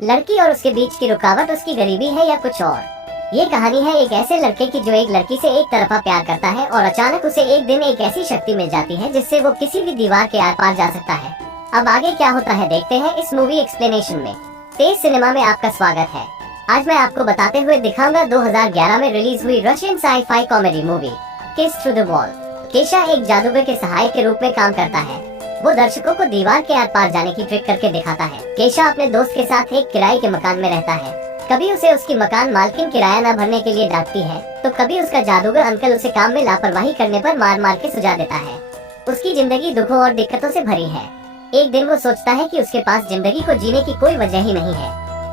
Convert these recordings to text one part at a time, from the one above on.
लड़की और उसके बीच की रुकावट उसकी गरीबी है या कुछ और। ये कहानी है एक ऐसे लड़के की जो एक लड़की से एक तरफा प्यार करता है और अचानक उसे एक दिन एक ऐसी शक्ति मिल जाती है जिससे वो किसी भी दीवार के आर पार जा सकता है। अब आगे क्या होता है देखते हैं इस मूवी एक्सप्लेनेशन में। तेज सिनेमा में आपका स्वागत है। आज मैं आपको बताते हुए दिखाऊंगा 2011 में रिलीज हुई रशियन साई-फाई कॉमेडी मूवी किस थ्रू द वॉल। केशा एक जादूगर के सहायक के रूप में काम करता है। वो दर्शकों को दीवार के आर पार जाने की ट्रिक करके दिखाता है। केशा अपने दोस्त के साथ एक किराए के मकान में रहता है। कभी उसे उसकी मकान मालकिन किराया न भरने के लिए डांटती है तो कभी उसका जादूगर अंकल उसे काम में लापरवाही करने पर मार मार के सुझा देता है। उसकी जिंदगी दुखों और दिक्कतों से भरी है। एक दिन वो सोचता है कि उसके पास जिंदगी को जीने की कोई वजह ही नहीं है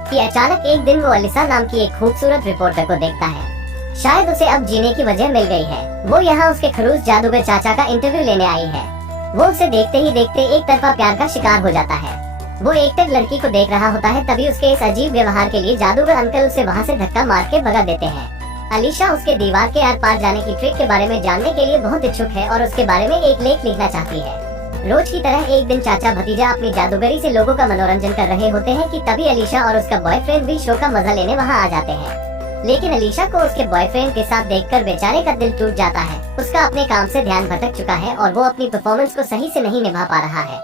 कि अचानक एक दिन वो अलिसा नाम की एक खूबसूरत रिपोर्टर को देखता है। शायद उसे अब जीने की वजह मिल गई है। वो यहाँ उसके खड़ूस जादूगर चाचा का इंटरव्यू लेने आई है। वो उसे देखते ही देखते एक तरफा प्यार का शिकार हो जाता है। वो एकटक लड़की को देख रहा होता है, तभी उसके इस अजीब व्यवहार के लिए जादूगर अंकल उसे वहाँ से धक्का मार के भगा देते हैं। अलीशा उसके दीवार के आर पार जाने की ट्रिक के बारे में जानने के लिए बहुत इच्छुक है और उसके बारे में एक लेख लिखना चाहती है। रोज की तरह एक दिन चाचा भतीजा अपनी जादूगरी से लोगों का मनोरंजन कर रहे होते हैं कि तभी अलीशा और उसका बॉयफ्रेंड भी शो का मजा लेने वहाँ आ जाते हैं। लेकिन अलीशा को उसके बॉयफ्रेंड के साथ देखकर बेचारे का दिल टूट जाता है। उसका अपने काम से ध्यान भटक चुका है और वो अपनी परफॉर्मेंस को सही से नहीं निभा पा रहा है।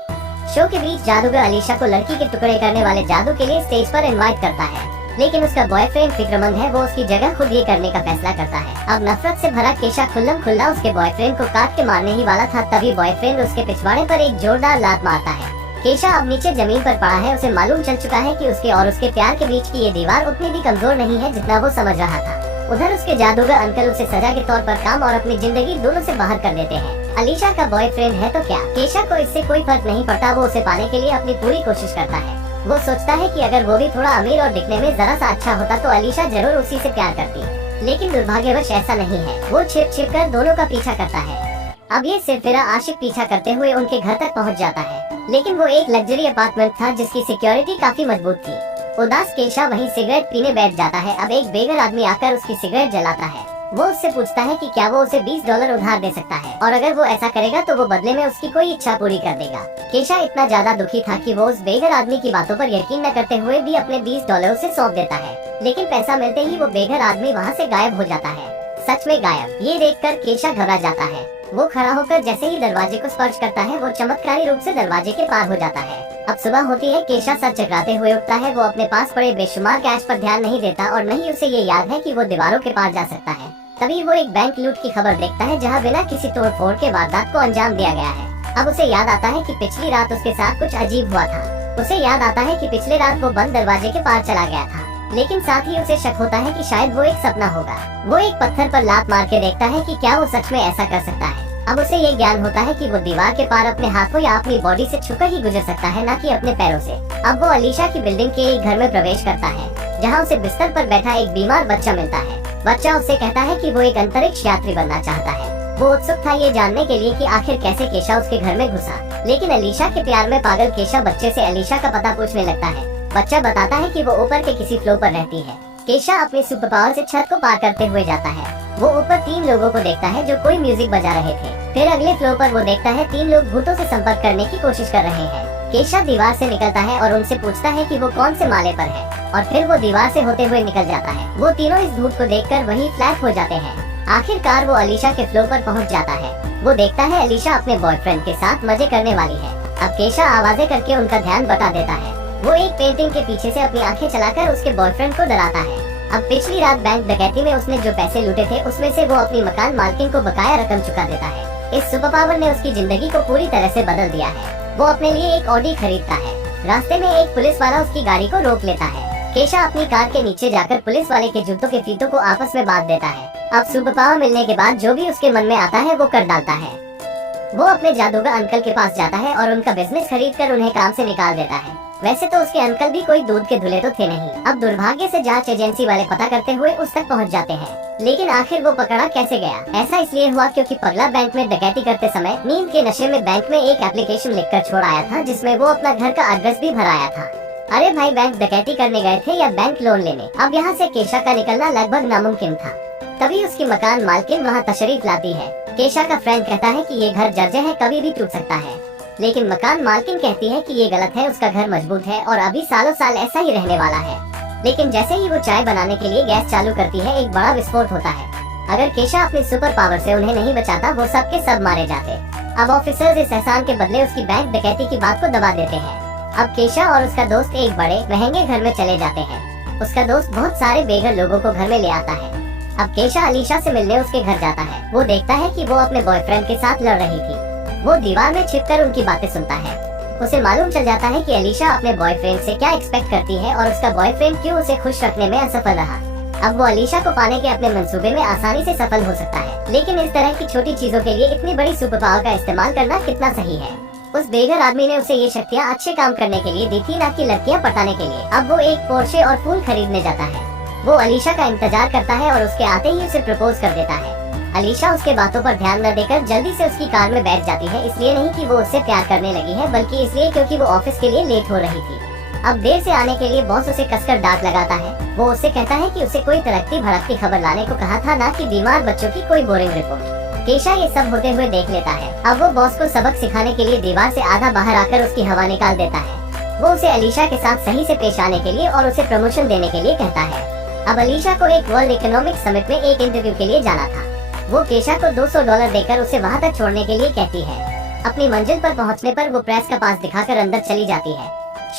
शो के बीच जादूगर अलीशा को लड़की के टुकड़े करने वाले जादू के लिए स्टेज पर इनवाइट करता है, लेकिन उसका बॉयफ्रेंड फिक्रमंद है। वो उसकी जगह खुद ये करने का फैसला करता है। अब नफरत से भरा केशा खुल्लम खुल्ला उसके बॉयफ्रेंड को काट के मारने ही वाला था, तभी बॉयफ्रेंड उसके पिछवाड़े पर एक जोरदार लात मारता है। केशा अब नीचे जमीन पर पड़ा है। उसे मालूम चल चुका है कि उसके और उसके प्यार के बीच की ये दीवार उतनी भी कमजोर नहीं है जितना वो समझ रहा था। उधर उसके जादूगर अंकल उसे सजा के तौर पर काम और अपनी जिंदगी दोनों से बाहर कर देते हैं। अलीशा का बॉयफ्रेंड है तो क्या, केशा को इससे कोई फर्क नहीं पड़ता। वो उसे पाने के लिए अपनी पूरी कोशिश करता है। वो सोचता है कि अगर वो भी थोड़ा अमीर और दिखने में जरा सा अच्छा होता तो अलीशा जरूर उसी से प्यार करती, लेकिन दुर्भाग्यवश ऐसा नहीं है। वो छिप छिप कर दोनों का पीछा करता है। अब ये सिरफिरा आशिक पीछा करते हुए उनके घर तक पहुंच जाता है, लेकिन वो एक लग्जरी अपार्टमेंट था जिसकी सिक्योरिटी काफी मजबूत थी। उदास केशा वहीं सिगरेट पीने बैठ जाता है। अब एक बेघर आदमी आकर उसकी सिगरेट जलाता है। वो उससे पूछता है कि क्या वो उसे $20 उधार दे सकता है और अगर वो ऐसा करेगा तो वो बदले में उसकी कोई इच्छा पूरी कर देगा। केशा इतना ज्यादा दुखी था कि वो उस बेघर आदमी की बातों पर यकीन न करते हुए भी अपने $20 उसे सौंप देता है, लेकिन पैसा मिलते ही वो बेघर आदमी वहाँ से गायब हो जाता है। सच में गायब। ये देखकर केशा घबरा जाता है। वो खड़ा होकर जैसे ही दरवाजे को स्पर्श करता है वो चमत्कारी रूप से दरवाजे के पार हो जाता है। अब सुबह होती है। केशा सर चकराते हुए उठता है। वो अपने पास पड़े बेशुमार कैश पर ध्यान नहीं देता और नहीं उसे ये याद है कि वो दीवारों के पार जा सकता है। तभी वो एक बैंक लूट की खबर देखता है जहाँ बिना किसी तोड़ फोड़ के वारदात को अंजाम दिया गया है। अब उसे याद आता है कि पिछली रात उसके साथ कुछ अजीब हुआ था। उसे याद आता है कि पिछले रात वो बंद दरवाजे के पार चला गया था, लेकिन साथ ही उसे शक होता है कि शायद वो एक सपना होगा। वो एक पत्थर पर लात मार के देखता है कि क्या वो सच में ऐसा कर सकता है। अब उसे ये ज्ञान होता है कि वो दीवार के पार अपने हाथों या अपनी बॉडी से छूकर ही गुजर सकता है, न कि अपने पैरों से। अब वो अलीशा की बिल्डिंग के एक घर में प्रवेश करता है जहाँ उसे बिस्तर पर बैठा एक बीमार बच्चा मिलता है। बच्चा उससे कहता है कि वो एक अंतरिक्ष यात्री बनना चाहता है। वो उत्सुक था ये जानने के लिए कि आखिर कैसे केशा उसके घर में घुसा, लेकिन अलीशा के प्यार में पागल केशा बच्चे से अलीशा का पता पूछने लगता है। बच्चा बताता है कि वो ऊपर के किसी फ्लोर पर रहती है। केशा अपने सुपर पावर से छत को पार करते हुए जाता है। वो ऊपर 3 लोगों को देखता है जो कोई म्यूजिक बजा रहे थे। फिर अगले फ्लोर पर वो देखता है 3 लोग भूतों से संपर्क करने की कोशिश कर रहे हैं। केशा दीवार से निकलता है और उनसे पूछता है कि वो कौन से माले पर है, और फिर वो दीवार से होते हुए निकल जाता है। वो तीनों इस भूत को देखकर वहीं फ्लैट हो जाते हैं। आखिरकार वो अलीशा के फ्लोर पर पहुंच जाता है। वो देखता है अलीशा अपने बॉयफ्रेंड के साथ मजे करने वाली है। अब केशा आवाजें करके उनका ध्यान बटा देता है। वो एक पेंटिंग के पीछे से अपनी आंखें चलाकर उसके बॉयफ्रेंड को डराता है। अब पिछली रात बैंक डकैती में उसने जो पैसे लूटे थे उसमें से वो अपनी मकान मालकिन को बकाया रकम चुका देता है। इस सुपर पावर ने उसकी जिंदगी को पूरी तरह से बदल दिया है। वो अपने लिए एक ऑडी खरीदता है। रास्ते में एक पुलिस वाला उसकी गाड़ी को रोक लेता है। केशा अपनी कार के नीचे जाकर पुलिस वाले के जूतों के फीतों को आपस में बांध देता है। अब सुपर पावर मिलने के बाद जो भी उसके मन में आता है वो कर डालता है। वो अपने जादूगर अंकल के पास जाता है और उनका बिजनेस खरीद कर उन्हें काम से निकाल देता है। वैसे तो उसके अंकल भी कोई दूध के धुले तो थे नहीं। अब दुर्भाग्य से जांच एजेंसी वाले पता करते हुए उस तक पहुंच जाते हैं, लेकिन आखिर वो पकड़ा कैसे गया? ऐसा इसलिए हुआ क्योंकि पगला बैंक में डकैती करते समय नींद के नशे में बैंक में एक एप्लीकेशन लिखकर छोड़ आया था जिसमें वो अपना घर का एड्रेस भी भराया था। अरे भाई, बैंक डकैती करने गए थे या बैंक लोन लेने? अब यहाँ से केशा का निकलना लगभग नामुमकिन था। तभी उसकी मकान मालकिन वहाँ तशरीफ लाती है। केशा का फ्रेंड कहता है कि ये घर जर्जर है, कभी भी टूट सकता है। लेकिन मकान मालकिन कहती है कि ये गलत है, उसका घर मजबूत है और अभी सालों साल ऐसा ही रहने वाला है। लेकिन जैसे ही वो चाय बनाने के लिए गैस चालू करती है, एक बड़ा विस्फोट होता है। अगर केशा अपनी सुपर पावर से उन्हें नहीं बचाता, वो सब के सब मारे जाते। अब ऑफिसर्स इस एहसान के बदले उसकी बैंक डकैती की बात को दबा देते हैं। अब केशा और उसका दोस्त एक बड़े महंगे घर में चले जाते हैं। उसका दोस्त बहुत सारे बेघर लोगों को घर में ले आता है। अब केशा अलीशा से मिलने उसके घर जाता है। वो देखता है कि वो अपने बॉयफ्रेंड के साथ लड़ रही थी। वो दीवार में छिपकर उनकी बातें सुनता है। उसे मालूम चल जाता है कि अलीशा अपने बॉयफ्रेंड से क्या एक्सपेक्ट करती है और उसका बॉयफ्रेंड क्यों उसे खुश रखने में असफल रहा। अब वो अलीशा को पाने के अपने मंसूबे में आसानी से सफल हो सकता है, लेकिन इस तरह की छोटी चीजों के लिए इतनी बड़ी सुपर पावर का इस्तेमाल करना कितना सही है। उस बेघर आदमी ने उसे ये शक्तियाँ अच्छे काम करने के लिए दी थी, न कि लड़कियाँ पटाने के लिए। अब वो एक पोर्शे और फूल खरीदने जाता है। वो अलीशा का इंतजार करता है और उसके आते ही उसे प्रपोज कर देता है। अलीशा उसके बातों पर ध्यान न देकर जल्दी से उसकी कार में बैठ जाती है, इसलिए नहीं कि वो उससे प्यार करने लगी है, बल्कि इसलिए क्योंकि वो ऑफिस के लिए लेट हो रही थी। अब देर से आने के लिए बॉस उसे कसकर डांट लगाता है। वो उससे कहता है कि उसे कोई तड़कती भड़कती खबर लाने को कहा था, ना कि बीमार बच्चों की कोई बोरिंग रिपोर्ट। केशा ये सब होते हुए देख लेता है। अब वो बॉस को सबक सिखाने के लिए दीवार से आधा बाहर आकर उसकी हवा निकाल देता है। वो उसे अलीशा के साथ सही से पेश आने के लिए और उसे प्रमोशन देने के लिए कहता है। अब अलीशा को एक वर्ल्ड इकोनॉमिक समिट में एक इंटरव्यू के लिए जाना था। वो केशा को $200 देकर उसे वहाँ तक छोड़ने के लिए कहती है। अपनी मंजिल पर पहुँचने पर वो प्रेस का पास दिखाकर अंदर चली जाती है।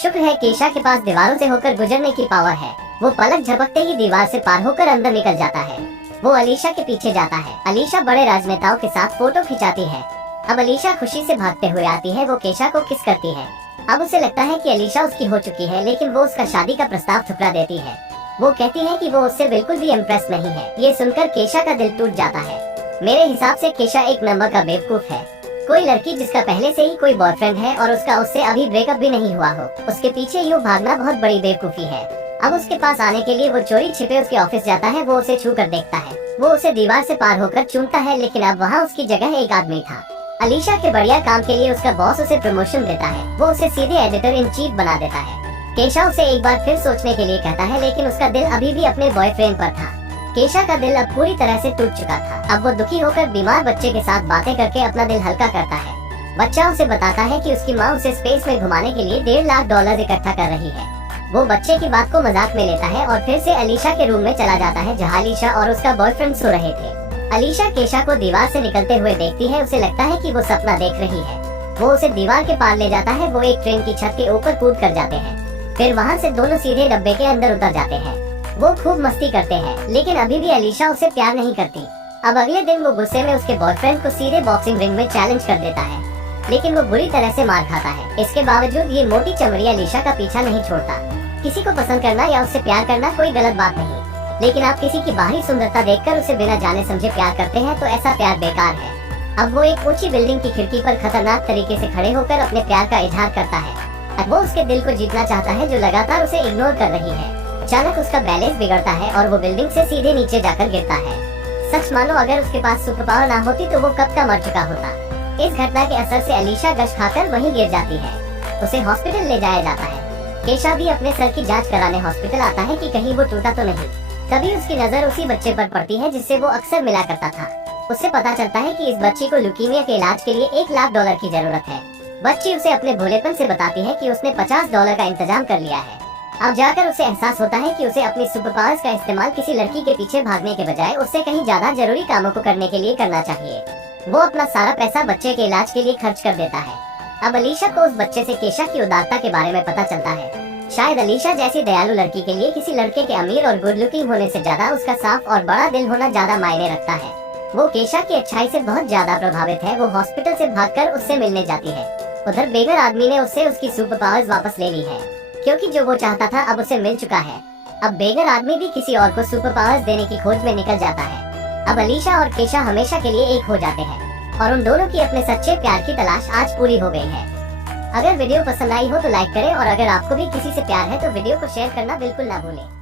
शुक्र है केशा के पास दीवारों से होकर गुजरने की पावर है। वो पलक झपकते ही दीवार से पार होकर अंदर निकल जाता है। वो अलीशा के पीछे जाता है। अलीशा बड़े राजनेताओं के साथ फोटो खिंचाती है। अब अलीशा खुशी से भागते हुए आती है। वो केशा को किस करती है। अब उसे लगता है कि अलीशा उसकी हो चुकी है, लेकिन वो उसका शादी का प्रस्ताव ठुकरा देती है। वो कहती है कि वो उससे बिल्कुल भी इम्प्रेस नहीं है। ये सुनकर केशा का दिल टूट जाता है। मेरे हिसाब से केशा एक नंबर का बेवकूफ है। कोई लड़की जिसका पहले से ही कोई बॉयफ्रेंड है और उसका उससे अभी ब्रेकअप भी नहीं हुआ हो, उसके पीछे यूँ भागना बहुत बड़ी बेवकूफी है। अब उसके पास आने के लिए वो चोरी छिपे उसके ऑफिस जाता है। वो उसे छू कर देखता है। वो उसे दीवार से पार होकर चूमता है, लेकिन अब वहाँ उसकी जगह एक आदमी था। अलीशा के बढ़िया काम के लिए उसका बॉस उसे प्रमोशन देता है। वो उसे सीधे एडिटर इन चीफ बना देता है। केशा उसे एक बार फिर सोचने के लिए कहता है, लेकिन उसका दिल अभी भी अपने बॉयफ्रेंड पर था। केशा का दिल अब पूरी तरह से टूट चुका था। अब वो दुखी होकर बीमार बच्चे के साथ बातें करके अपना दिल हल्का करता है। बच्चा उसे बताता है कि उसकी माँ उसे स्पेस में घुमाने के लिए $1.5 लाख इकट्ठा कर रही है। वो बच्चे की बात को मजाक में लेता है और फिर से अलीशा के रूम में चला जाता है, जहाँ अलीशा और उसका बॉयफ्रेंड सो रहे थे। अलीशा केशा को दीवार से निकलते हुए देखती है। उसे लगता है कि वो सपना देख रही है। वो उसे दीवार के पार ले जाता है। वो एक ट्रेन की छत के ऊपर कूद कर जाते हैं। फिर वहाँ से दोनों सीधे डब्बे के अंदर उतर जाते हैं। वो खूब मस्ती करते हैं, लेकिन अभी भी अलीशा उसे प्यार नहीं करती। अब अगले दिन वो गुस्से में उसके बॉयफ्रेंड को सीधे बॉक्सिंग रिंग में चैलेंज कर देता है, लेकिन वो बुरी तरह से मार खाता है। इसके बावजूद ये मोटी चमड़ी अलीशा का पीछा नहीं छोड़ता। किसी को पसंद करना या उससे प्यार करना कोई गलत बात नहीं, लेकिन आप किसी की बाहरी सुंदरता देखकर उसे बिना जाने समझे प्यार करते हैं तो ऐसा प्यार बेकार है। अब वो एक ऊंची बिल्डिंग की खिड़की पर खतरनाक तरीके से खड़े होकर अपने प्यार का इजहार करता है। वो उसके दिल को जीतना चाहता है, जो लगातार उसे इग्नोर कर रही है। अचानक उसका बैलेंस बिगड़ता है और वो बिल्डिंग से सीधे नीचे जाकर गिरता है। सच मानो अगर उसके पास सुपर पावर ना होती तो वो कब का मर चुका होता। इस घटना के असर से अलीशा गश खाकर वहीं गिर जाती है। उसे हॉस्पिटल ले जाया जाता है। केशा भी अपने सर की जांच कराने हॉस्पिटल आता है कि कहीं वो टूटा तो नहीं। तभी उसकी नजर उसी बच्चे पर पड़ती है जिससे वो अक्सर मिला करता था। उससे पता चलता है कि इस बच्ची को ल्यूकीमिया के इलाज के लिए $1 लाख की जरूरत है। बच्ची उसे अपने भोलेपन से बताती है कि उसने $50 का इंतजाम कर लिया है। अब जाकर उसे एहसास होता है कि उसे अपनी सुपर पावर्स का इस्तेमाल किसी लड़की के पीछे भागने के बजाय उससे कहीं ज्यादा जरूरी कामों को करने के लिए करना चाहिए। वो अपना सारा पैसा बच्चे के इलाज के लिए खर्च कर देता है। अब अलीशा को उस बच्चे से केशा की उदारता के बारे में पता चलता है। शायद अलीशा जैसी दयालु लड़की के लिए किसी लड़के के अमीर और गुड लुकिंग होने से ज्यादा उसका साफ और बड़ा दिल होना ज्यादा मायने रखता है। वो केशा की अच्छाई से बहुत ज्यादा प्रभावित है। वो हॉस्पिटल से भागकर उससे मिलने जाती है। उधर बेघर आदमी ने उससे उसकी सुपर पावर्स वापस ले ली है, क्योंकि जो वो चाहता था अब उसे मिल चुका है। अब बेघर आदमी भी किसी और को सुपर पावर्स देने की खोज में निकल जाता है। अब अलीशा और केशा हमेशा के लिए एक हो जाते हैं और उन दोनों की अपने सच्चे प्यार की तलाश आज पूरी हो गई है। अगर वीडियो पसंद आई हो तो लाइक करें और अगर आपको भी किसी से प्यार है तो वीडियो को शेयर करना बिल्कुल ना भूलें।